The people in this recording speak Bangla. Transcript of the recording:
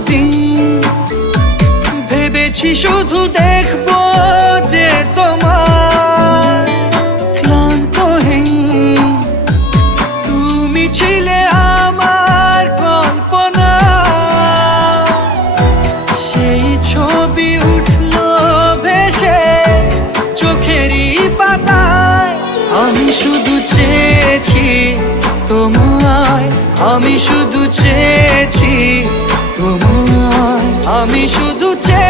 এতদিন ভেবেছি শুধু দেখবো যে তোমার ক্লান্তহীন তুমি ছিলে আমার কল্পনা। সেই ছবি উঠলো ভেসে চোখেরই পাতায়। আমি শুধু চেয়েছি তোমায়, আমি শুধু চেয়েছি তোমায়, আমি শুধু চেয়েছি